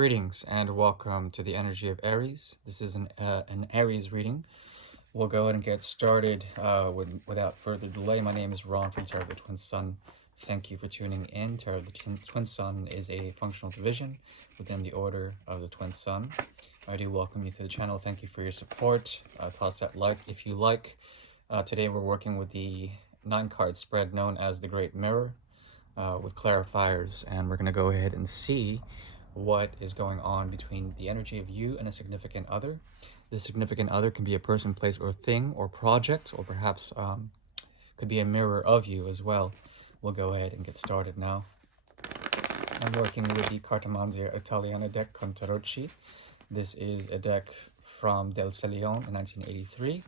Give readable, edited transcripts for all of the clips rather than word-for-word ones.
Greetings and welcome to the energy of Aries. This is an Aries reading. We'll go ahead and get started without further delay. My name is Ron from Tarot of the Twin Sun. Thank you for tuning in. Tarot of the Twin Sun is a functional division within the order of the Twin Sun. I do welcome you to the channel. Thank you for your support. Toss that like if you like. Today we're working with the 9-card spread known as the Great Mirror with clarifiers, and we're going to go ahead and see what is going on between the energy of you and a significant other. This significant other can be a person, place, or thing, or project, or perhaps could be a mirror of you as well. We'll go ahead and get started now. I'm working with the Cartomanzia Italiana deck Contarocci. This is a deck from Del Celion in 1983.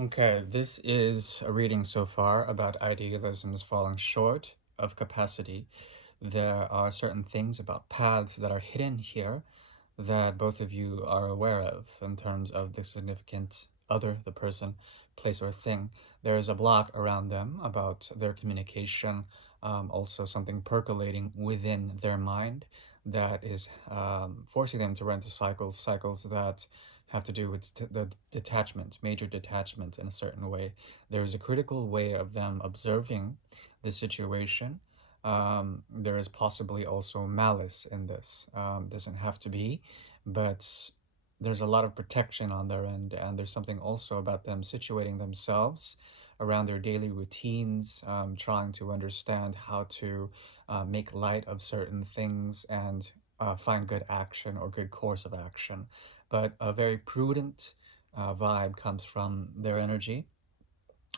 Okay, this is a reading so far about idealisms falling short of capacity. There are certain things about paths that are hidden here that both of you are aware of in terms of the significant other, the person, place, or thing. There is a block around them about their communication, also something percolating within their mind that is forcing them to run into cycles that have to do with the detachment, major detachment in a certain way. There is a critical way of them observing the situation. There is possibly also malice in this. Doesn't have to be, but there's a lot of protection on their end, and there's something also about them situating themselves around their daily routines, trying to understand how to make light of certain things and find good action or good course of action. But a very prudent vibe comes from their energy.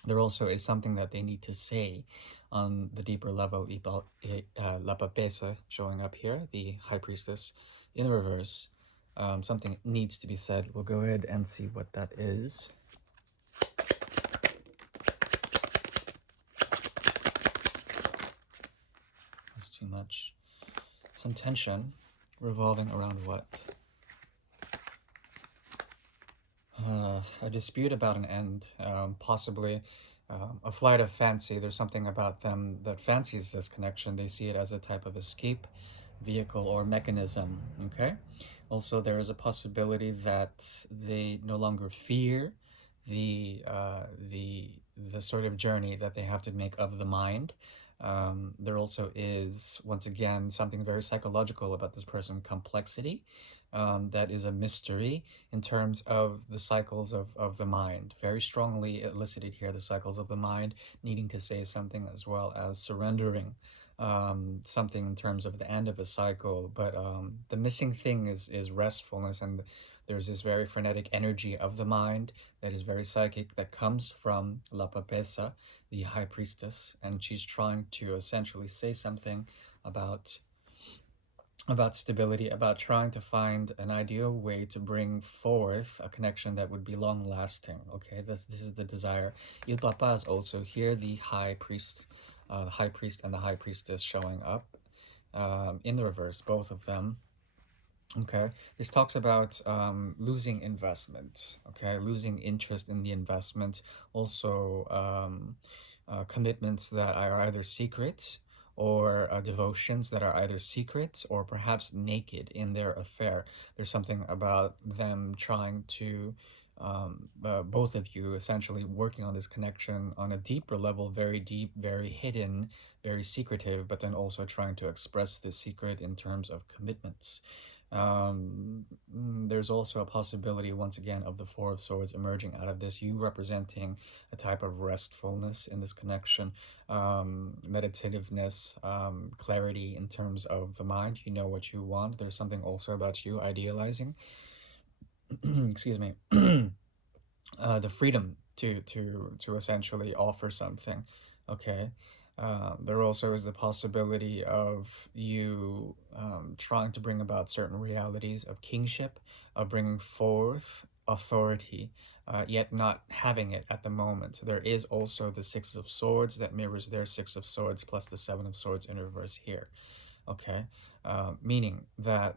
There also is something that they need to say on the deeper level. La Papesa showing up here, the High Priestess in reverse. Something needs to be said. We'll go ahead and see what that is. There's too much. Some tension revolving around what? A dispute about an end, possibly a flight of fancy. There's something about them that fancies this connection. They see it as a type of escape vehicle or mechanism, okay? Also, there is a possibility that they no longer fear the sort of journey that they have to make of the mind. There also is, once again, something very psychological about this person, complexity. That is a mystery in terms of the cycles of the mind. Very strongly elicited here, the cycles of the mind, needing to say something as well as surrendering something in terms of the end of a cycle. But the missing thing is restfulness, and there's this very frenetic energy of the mind that is very psychic that comes from La Papesa, the High Priestess, and she's trying to essentially say something about stability, about trying to find an ideal way to bring forth a connection that would be long lasting. Okay, this is the desire. Il Papa is also here, the High Priest, the High Priest and the High Priestess showing up in the reverse, both of them. Okay, this talks about losing investment, okay, losing interest in the investment, also commitments that are either secret, or devotions that are either secret or perhaps naked in their affair. There's something about them trying to, both of you essentially working on this connection on a deeper level, very deep, very hidden, very secretive, but then also trying to express the secret in terms of commitments. There's also a possibility, once again, of the Four of Swords emerging out of this, you representing a type of restfulness in this connection, meditativeness, clarity in terms of the mind. You know what you want. There's something also about you idealizing, excuse me, the freedom to essentially offer something. Okay. There also is the possibility of you trying to bring about certain realities of kingship, of bringing forth authority, yet not having it at the moment. So there is also the Six of Swords that mirrors their Six of Swords plus the Seven of Swords in reverse here. Okay, meaning that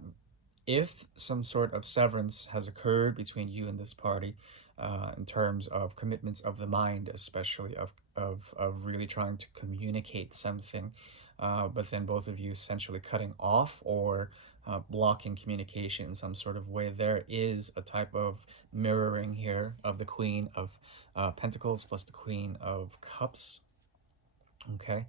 if some sort of severance has occurred between you and this party, in terms of commitments of the mind, especially of really trying to communicate something, but then both of you essentially cutting off or blocking communication in some sort of way, there is a type of mirroring here of the Queen of Pentacles plus the Queen of Cups. Okay,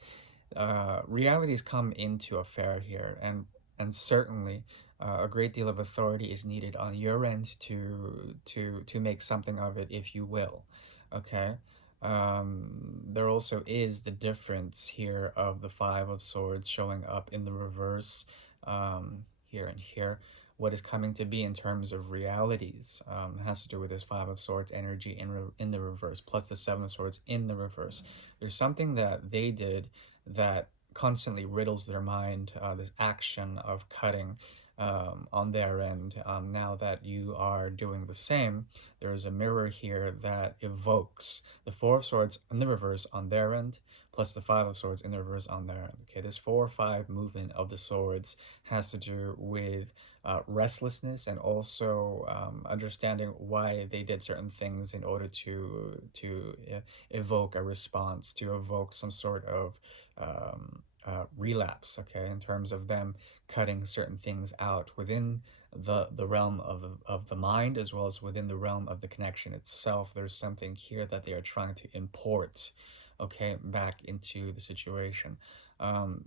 realities come into affair here, and certainly a great deal of authority is needed on your end to make something of it, if you will. Okay. There also is the difference here of the Five of Swords showing up in the reverse, here and here. What is coming to be in terms of realities has to do with this Five of Swords energy in the reverse, plus the Seven of Swords in the reverse. There's something that they did that constantly riddles their mind, this action of cutting on their end. Now that you are doing the same, there is a mirror here that evokes the Four of Swords in the reverse on their end, plus the Five of Swords in the reverse on their end. Okay, this 4 or 5 movement of the swords has to do with restlessness, and also understanding why they did certain things in order to evoke a response, to evoke some sort of relapse. Okay, in terms of them cutting certain things out within the realm of the mind, as well as within the realm of the connection itself. There's something here that they are trying to import, okay, back into the situation.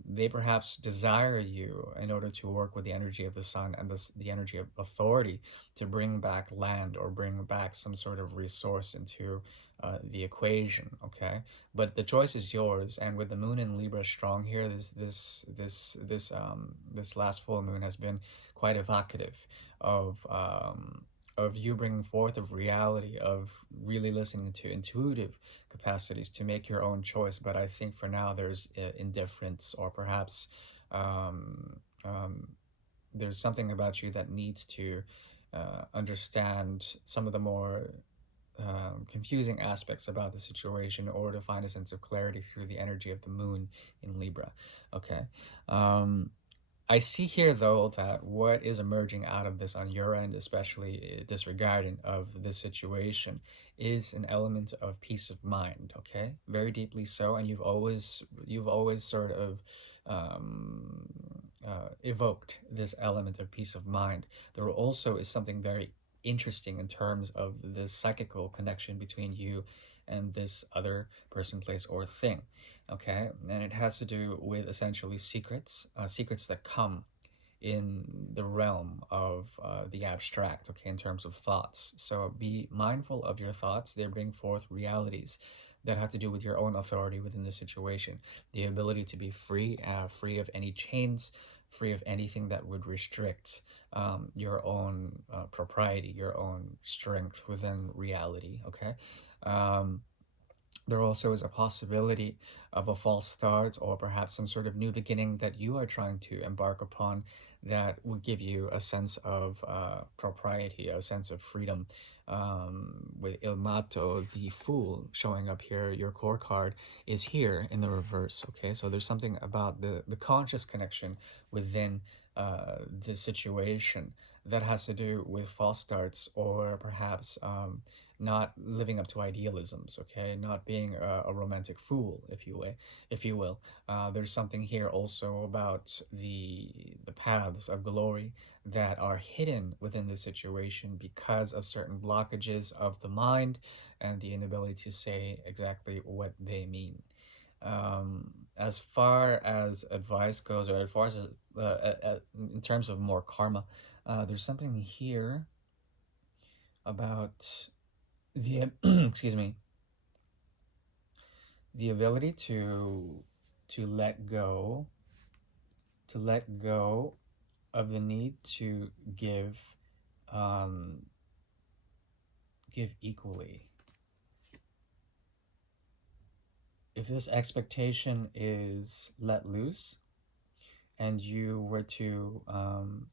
They perhaps desire you in order to work with the energy of the sun and the energy of authority to bring back land or bring back some sort of resource into the equation. Okay, but the choice is yours. And with the moon in Libra strong here, this last full moon has been quite evocative of you bringing forth of reality, of really listening to intuitive capacities to make your own choice. But I think for now there's indifference, or perhaps there's something about you that needs to understand some of the more confusing aspects about the situation, or to find a sense of clarity through the energy of the moon in Libra. Okay. I see here, though, that what is emerging out of this on your end, especially disregarding of this situation, is an element of peace of mind. Okay, very deeply so, and you've always sort of evoked this element of peace of mind. There also is something very interesting in terms of the psychical connection between you and this other person, place, or thing. Okay, and it has to do with essentially secrets that come in the realm of the abstract, okay, in terms of thoughts. So be mindful of your thoughts. They bring forth realities that have to do with your own authority within the situation, the ability to be free, free of any chains, free of anything that would restrict your own propriety, your own strength within reality. Okay. Um, there also is a possibility of a false start, or perhaps some sort of new beginning that you are trying to embark upon, that would give you a sense of propriety, a sense of freedom. With Il Mato, the Fool, showing up here, your core card is here in the reverse. Okay, so there's something about the conscious connection within the situation that has to do with false starts, or perhaps not living up to idealisms. Okay, not being a romantic fool, if you will. There's something here also about the paths of glory that are hidden within the situation because of certain blockages of the mind and the inability to say exactly what they mean. As far as advice goes, or as far as in terms of more karma, there's something here about the excuse me, the ability to let go, to let go of the need to um, give equally. If this expectation is let loose, and you were to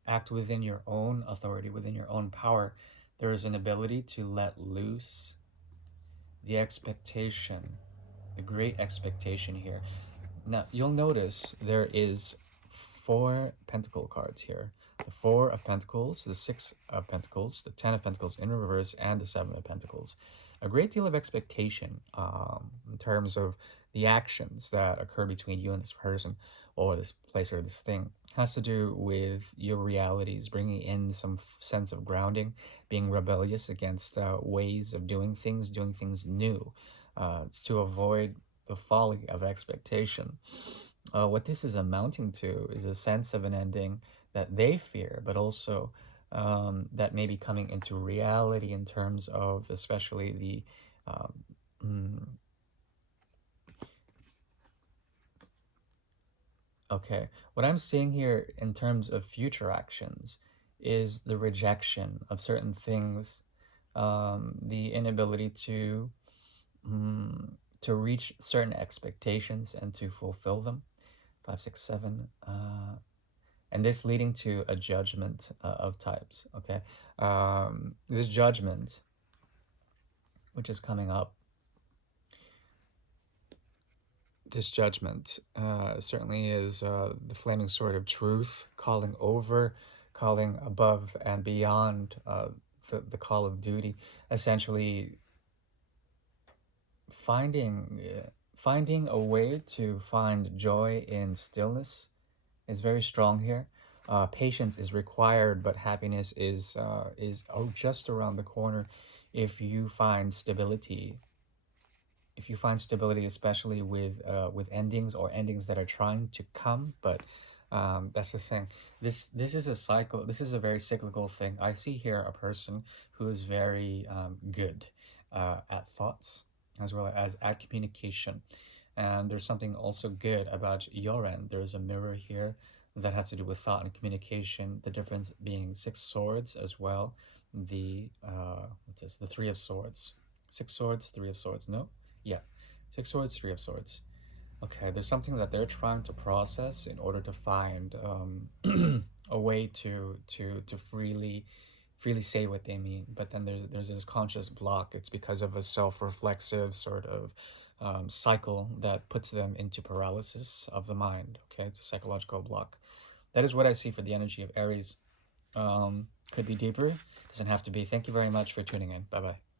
act within your own authority, within your own power, there is an ability to let loose the expectation, the great expectation here. Now, you'll notice there is four pentacle cards here. The Four of Pentacles, the Six of Pentacles, the Ten of Pentacles in reverse, and the Seven of Pentacles. A great deal of expectation in terms of the actions that occur between you and this person, or this place, or this thing. Has to do with your realities, bringing in some sense of grounding, being rebellious against ways of doing things new. It's to avoid the folly of expectation. What this is amounting to is a sense of an ending that they fear, but also that may be coming into reality in terms of especially the um, mm, okay. What I'm seeing here in terms of future actions is the rejection of certain things, the inability mm, to reach certain expectations and to fulfill them. 5, 6, 7, and this leading to a judgment of types. Okay, this judgment, which is coming up, this judgment certainly is the flaming sword of truth, calling over, calling above and beyond the call of duty, essentially finding finding a way to find joy in stillness is very strong here. Patience is required, but happiness is just around the corner if you find stability, if you find stability, especially with endings, or endings that are trying to come. But that's the thing. This is a cycle. This is a very cyclical thing. I see here a person who is very good at thoughts, as well as at communication. And there's something also good about your end. There's a mirror here that has to do with thought and communication. The difference being 6 swords as well. The what's this? The Three of Swords. 6 swords, Three of Swords. No, yeah, 6 swords, Three of Swords. Okay, there's something that they're trying to process in order to find a way to freely say what they mean. But then there's this conscious block. It's because of a self-reflexive sort of cycle that puts them into paralysis of the mind. Okay, it's a psychological block. That is what I see for the energy of Aries. Could be deeper, doesn't have to be. Thank you very much for tuning in. Bye bye.